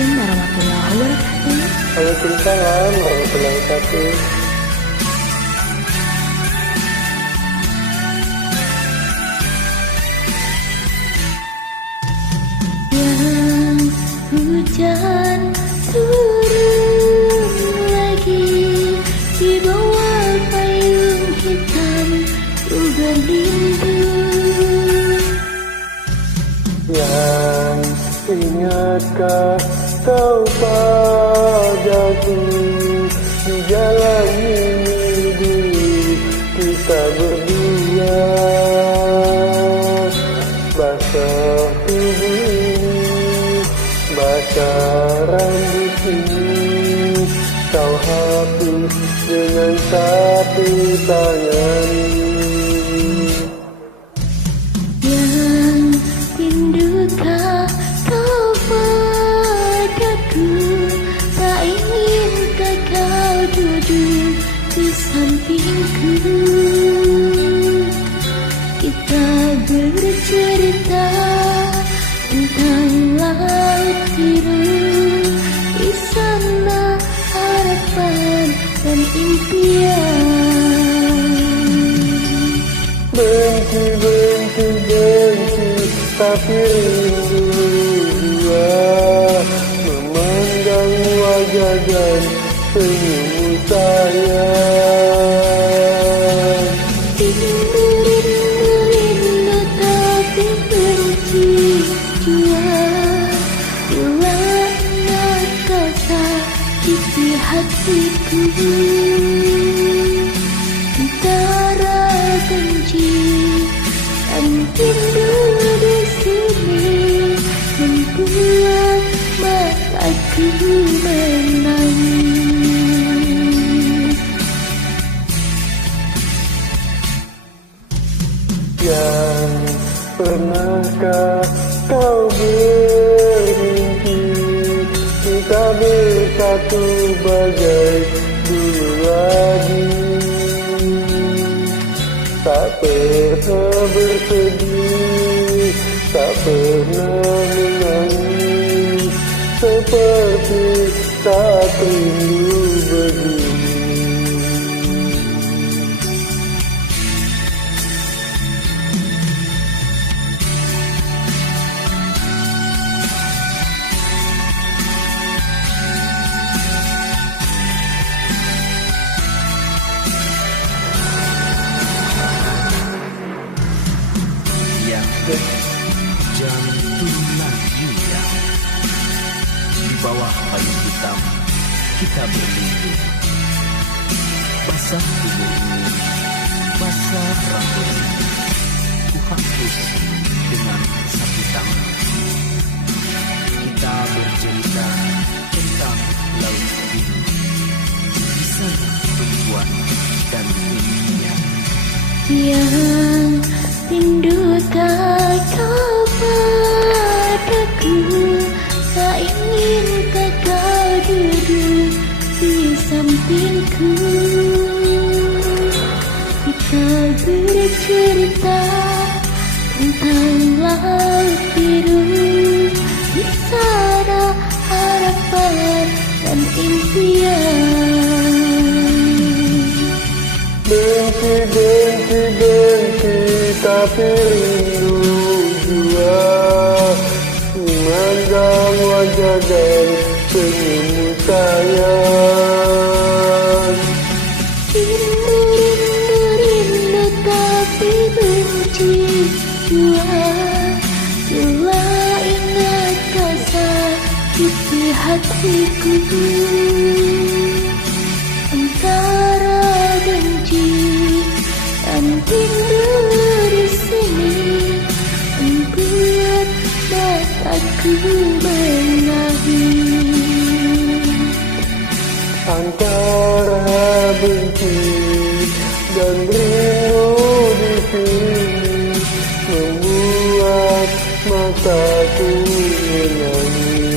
Assalamualaikum warahmatullahi wabarakatuh. Waalaikumsalam warahmatullahi wabarakatuh. Yang hujan turun lagi di bawah payung hitam ku berlindung. Yang ingatkah kau padaku di jalan ini dulu kita berdua, basah tubuh ini, basah rambut ini, kau hapus dengan sapu tangan. Yang rindukah kau padaku, tak inginkah kau duduk di sampingku. Kita bercerita tentang laut biru, di sana harapan dan impian. Benci, benci, benci, tapi rindu dua, memandang wajah dan senyummu sayang. Rindu, rindu, rindu, tapi benci jua. Dua anak kau sakiti hatiku. Antara benci dan rindu di sini membuat mataku menangis. Yang pernahkah kau bermimpi kita bersatu bagai dulu lagi, tak pernah bersedih, tak pernah menangis, seperti saat rindu begini. Jantunglah dia di bawah payung hitam kita berlindung, basah tubuhmu, basah rambutmu, ku hapus dengan sapu tangan. Kita bercerita tentang laut biru, di sana perempuan dan impian. Yang rindukah kau padaku, tak inginkah kau duduk di sampingku. Kita bercerita tentang laut biru, di sana harapan dan impian. Benci, benci, benci, tapi rindu jua, memandang wajah dan senyummu sayang. Rindu, rindu, rindu, tapi benci jua. Jua ingat kau sakiti hatiku. Antara benci dan rindu di sini membuat mataku menangis. Antara benci dan rindu di sini membuat mataku menangis.